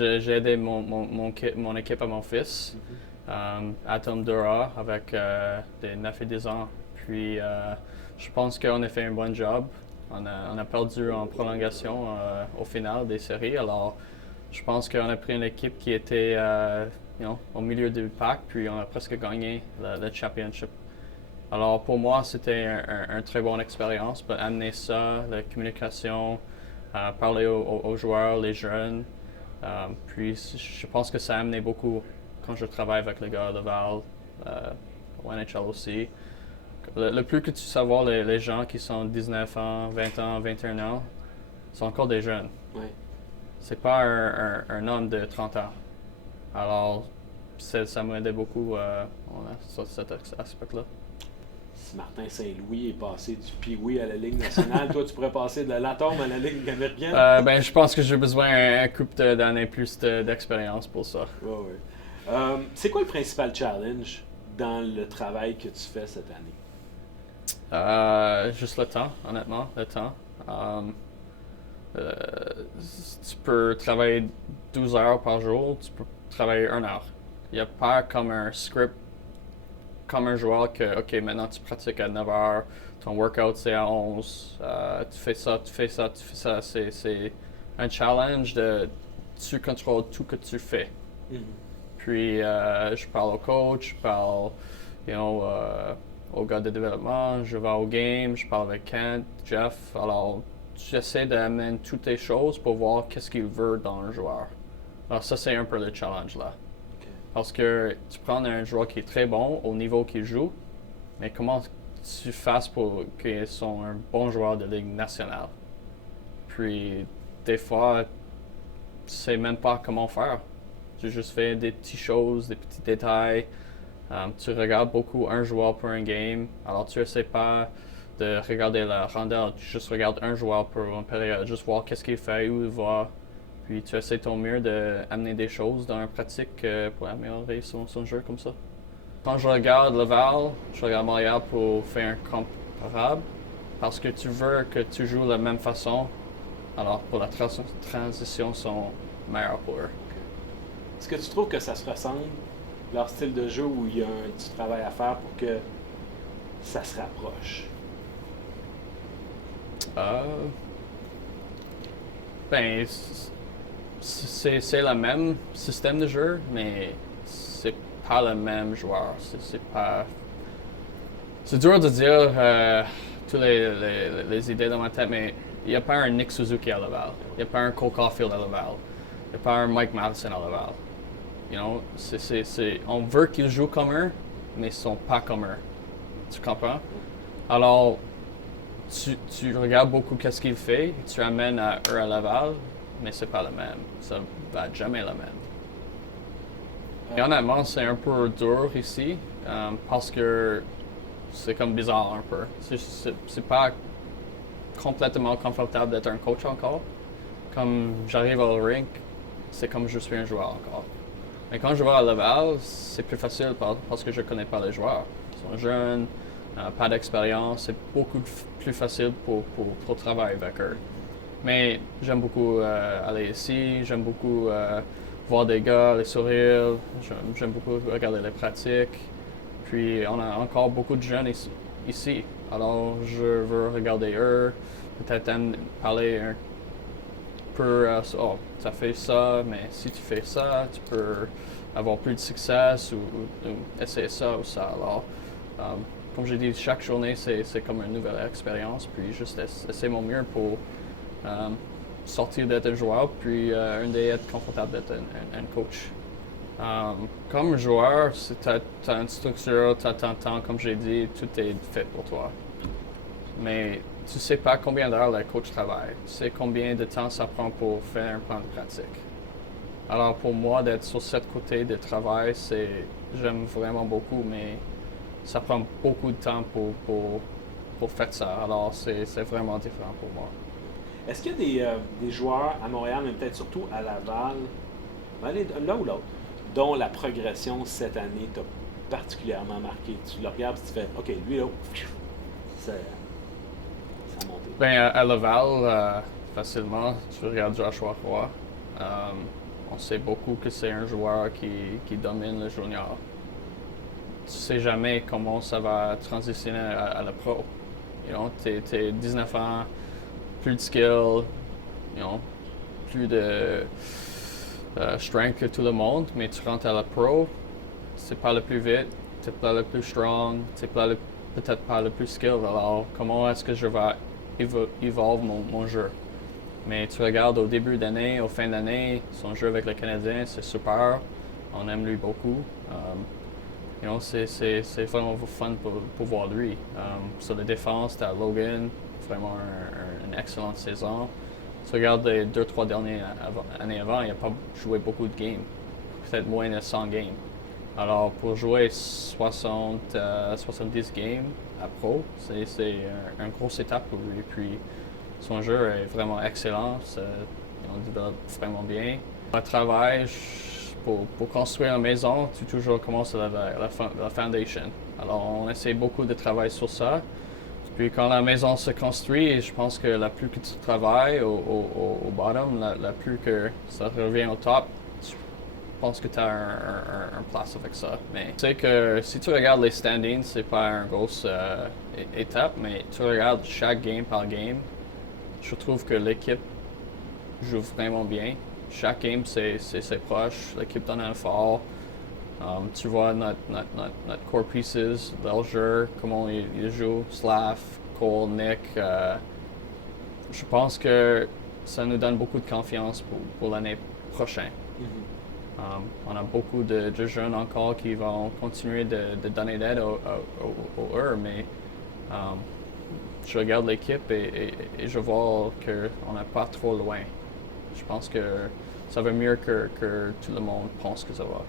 j'ai aidé mon équipe à mon fils, Atom Dura, avec des 9 et 10 ans. Puis je pense qu'on a fait un bon job. On a perdu en prolongation au final des séries. Alors, je pense qu'on a pris une équipe qui était au milieu du pack, puis on a presque gagné le championship. Alors, pour moi, c'était une très bonne expérience. Amener ça, la communication, parler aux joueurs, les jeunes. Puis, je pense que ça a amené beaucoup quand je travaille avec les gars à Laval, au NHL aussi. Le plus que tu savoir les gens qui sont 19 ans, 20 ans, 21 ans, sont encore des jeunes. Oui. C'est pas un homme de 30 ans. Alors, ça m'aidait beaucoup sur cet aspect-là. Si Martin Saint-Louis est passé du Pee-Wee à la Ligue nationale, toi, tu pourrais passer de l'Atome à la Ligue américaine? Je pense que j'ai besoin d'un couple d'années plus d'expérience pour ça. Oui, oui. C'est quoi le principal challenge dans le travail que tu fais cette année? Juste le temps, honnêtement, le temps. Tu peux travailler 12 heures par jour, tu peux travailler 1 heure. Il n'y a pas comme un script, comme un joueur que, OK, maintenant tu pratiques à 9 heures, ton workout c'est à 11, tu fais ça, tu fais ça, tu fais ça. C'est un challenge de tu contrôles tout ce que tu fais. Puis je parle au coach, je parle au gars de développement, je vais au game, je parle avec Kent, Jeff. Alors, j'essaie d'amener toutes les choses pour voir qu'est-ce qu'il veut dans un joueur. Alors ça, c'est un peu le challenge là. Okay. Parce que tu prends un joueur qui est très bon au niveau qu'il joue, mais comment tu fasses pour qu'il soit un bon joueur de Ligue nationale? Puis, des fois, tu sais même pas comment faire. Tu juste fais des petites choses, des petits détails. Tu regardes beaucoup un joueur pour un game. Alors, tu essaies pas de regarder la rondelle. Tu juste regardes un joueur pour une période. Juste voir qu'est-ce qu'il fait, où il va. Puis, tu essaies ton mieux d'amener des choses dans la pratique pour améliorer son jeu comme ça. Quand je regarde Laval, je regarde Montréal pour faire un comparable. Parce que tu veux que tu joues de la même façon. Alors, pour la transition, sont meilleurs pour eux. Est-ce que tu trouves que ça se ressemble, leur style de jeu, où il y a un petit travail à faire pour que ça se rapproche? C'est le même système de jeu, mais c'est pas le même joueur. C'est pas. C'est dur de dire toutes les idées dans ma tête, mais il n'y a pas un Nick Suzuki à Laval. Il n'y a pas un Cole Caulfield à Laval. Il n'y a pas un Mike Madison à Laval. On veut qu'ils jouent comme eux, mais ils ne sont pas comme eux. Tu comprends? Alors, tu regardes beaucoup qu'est-ce qu'il fait, tu amènes à eux à Laval, mais c'est pas le même. Ça va jamais le même. Et honnêtement, c'est un peu dur ici, parce que c'est comme bizarre un peu. C'est pas complètement confortable d'être un coach encore. Comme j'arrive au rink, c'est comme je suis un joueur encore. Mais quand je vais à Laval, c'est plus facile parce que je connais pas les joueurs. Ils sont jeunes, pas d'expérience, c'est beaucoup plus facile pour travailler avec eux. Mais j'aime beaucoup aller ici, j'aime beaucoup voir des gars, les sourires, j'aime beaucoup regarder les pratiques. Puis on a encore beaucoup de jeunes ici. Alors je veux regarder eux, peut-être parler un peu, ça fait ça, mais si tu fais ça, tu peux avoir plus de succès ou essayer ça ou ça. Alors, comme j'ai dit, chaque journée, c'est comme une nouvelle expérience, puis juste essayer mon mieux pour sortir d'être un joueur, puis un day être confortable d'être un coach. Comme joueur, tu as une structure, tu as ton temps, comme j'ai dit, tout est fait pour toi. Mais tu sais pas combien d'heures le coach travaille. Tu sais combien de temps ça prend pour faire un plan de pratique. Alors pour moi, d'être sur ce côté de travail, j'aime vraiment beaucoup, mais ça prend beaucoup de temps pour faire ça. Alors c'est vraiment différent pour moi. Est-ce qu'il y a des joueurs à Montréal, mais peut-être surtout à Laval, l'un ou l'autre, dont la progression cette année t'a particulièrement marqué? Tu le regardes et tu fais, OK, lui là, ça a monté. À Laval, facilement, tu regardes Joshua Roy. on sait beaucoup que c'est un joueur qui domine le junior. Tu sais jamais comment ça va transitionner à la pro. T'es 19 ans, plus de skill, plus de strength que tout le monde, mais tu rentres à la pro, c'est pas le plus vite, c'est pas le plus strong, c'est pas peut-être pas le plus skill. Alors, comment est-ce que je vais évoluer mon jeu? Mais tu regardes au début d'année, au fin d'année, son jeu avec le Canadien, c'est super. On aime lui beaucoup. C'est vraiment fun pour voir lui. Sur la défense, tu as Logan, vraiment une excellente saison. Tu regardes les 2-3 dernières années avant, il n'a pas joué beaucoup de games, peut-être moins de 100 games. Alors pour jouer 70 games à pro, c'est un gros étape pour lui. Puis son jeu est vraiment excellent, on développe vraiment bien. Le travail, pour construire une maison, tu toujours commences à la foundation. Alors on essaie beaucoup de travailler sur ça. Puis quand la maison se construit, je pense que la plus que tu travailles au bottom, la plus que ça revient au top, je pense que tu as un place avec ça. Mais tu sais que si tu regardes les standings, c'est pas une grosse étape, mais tu regardes chaque game par game, je trouve que l'équipe joue vraiment bien. Chaque game, c'est proche, l'équipe donne un effort. Tu vois notre core pieces, Belger, comment ils jouent, Slav, Cole, Nick. Je pense que ça nous donne beaucoup de confiance pour l'année prochaine. On a beaucoup de jeunes encore qui vont continuer de donner d'aide aux eux, mais je regarde l'équipe et je vois qu'on n'est pas trop loin. Je pense que ça va mieux que tout le monde pense que ça va.